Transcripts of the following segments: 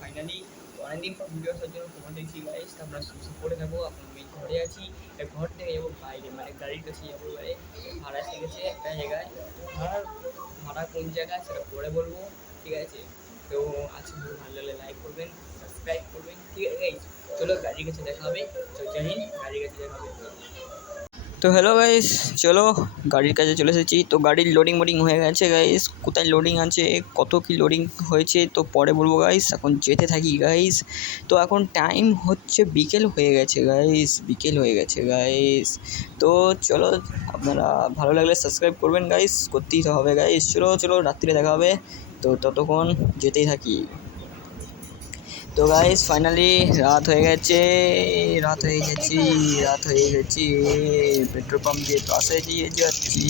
Finally অনেকদিন video আসার জন্য আমি ঘরে আছি। ঘর থেকে যাব বাইরে মানে গাড়ির কাছে যাব এবারে। ভাড়া গেছে একটা জায়গায়। ভাড়া? ভাড়া কোন জায়গায় সেটা পরে বলব, ঠিক আছে? তো আজকে ভালো লাগলে লাইক করবেন সাবস্ক্রাইব করবেন, ঠিক আছে গাইস চলো গাড়ির কাছে দেখা হবে। তো জানি গাড়ির কাছে তো হ্যালো গাইস চলো গাড়ির কাছে চলে এসেছি। তো গাড়ির লোডিং মোডিং হয়ে গেছে গাইস কোথায় লোডিং আছে? কত কি লোডিং হয়েছে? তো পরে বলব গাইস এখন যেতে থাকি গাইস তো এখন টাইম হচ্ছে বিকেল হয়ে গেছে গাইস বিকেল হয়ে গেছে গাইস তো চলো, আপনারা ভালো লাগলে সাবস্ক্রাইব করবেন গাইস করতেই তো হবে গাইস চলো চলো, রাত্রিরে দেখা হবে। তো ততক্ষণ যেতেই থাকি। তো গাইস ফাইনালি রাত হয়ে গেছে। রাত হয়ে গেছি, রাত হয়ে গেছি। পেট্রোল পাম্প দিয়ে বাসে দিয়ে যাচ্ছি।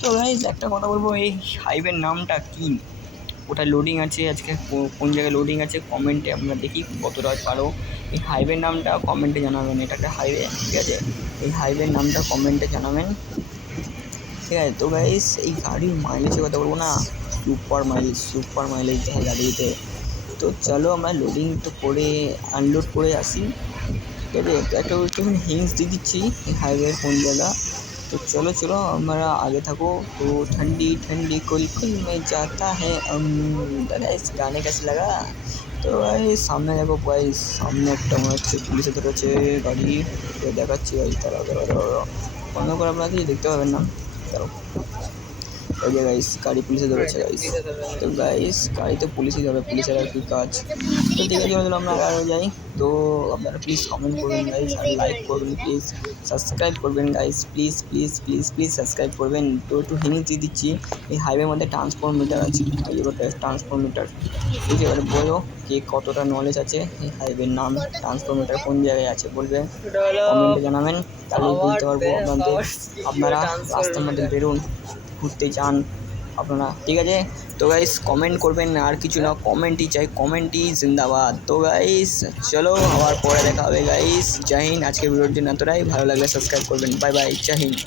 তো গাইস একটা কথা বলব, এই হাইওয়ের নামটা কি? ওটা লোডিং আছে? আজকে কোন জায়গায় লোডিং আছে? কমেন্টে আমরা দেখি কতটা পারো। এই হাইওয়ের নামটা কমেন্টে জানাবেন। এটা একটা হাইওয়ে ঠিক আছে? এই হাইওয়ের নামটা কমেন্টে জানাবেন। ঠিক আছে? তো গাইস এই গাড়ির মাইলেজের কথা বলব না। সুপার মাইলেজ সুপার মাইলেজ গাড়িতে তো চলো আমরা লোডিং তো করে আনলোড করে আসি ঠিক আছে তো একটা একটু হিংস দিয়ে দিচ্ছি এই হাইওয়ে কোন জায়গা তো চলো চলো আমরা আগে থাকো তো ठंडी ठंडी कुल कुल में जाता है हम দাদা ইস গানে कैसे लगा তো ভাই সামনে দেখো ভাই সামনে একটা মনে হচ্ছে পুলিশে ধরেছে গাড়ি তো দেখাচ্ছি ভাই তারা তারা তারা বন্ধ করে আপনারা কিছু দেখতে পাবেন না তারও ওই যে গাইস গাড়ি পুলিশে ধরেছে গাইস তো গাইস গাড়িতে পুলিশই ধরে পুলিশের আর কি কাজ। তো ঠিক আছে চলো আমরা আরও যাই। তো আপনারা প্লিজ কমেন্ট করবেন গাইস আর লাইক করবেন প্লিজ সাবস্ক্রাইব করবেন guys please please please please subscribe করবেন। তো একটু হিংস দিয়ে দিচ্ছি এই হাইওয়ের মধ্যে ট্রান্সফর্ম মিটার আছে তো এবার ট্রান্সফর্ম মিটার ঠিক এবারে বলো কে কতটা নলেজ আছে এই হাইওয়ের নাম ট্রান্সফর্ম মিটার কোন জায়গায় আছে বলবে? কমেন্টে জানাবেন। তাহলে বলতে পারব আপনাদের আপনারা রাস্তার মধ্যে বেরুন ঘুরতে যান আপনারা ঠিক আছে? তো গাইস কমেন্ট করবেন আর কিছু না কমেন্টই চাই কমেন্টই জিন্দাবাদ। তো গাইস চলো আবার পরে দেখা হবে গাইস জয় হিন্দ আজকে ভিডিওর জন্য এতটাই। ভালো লাগলে সাবস্ক্রাইব করবেন। Bye bye Jai Hind.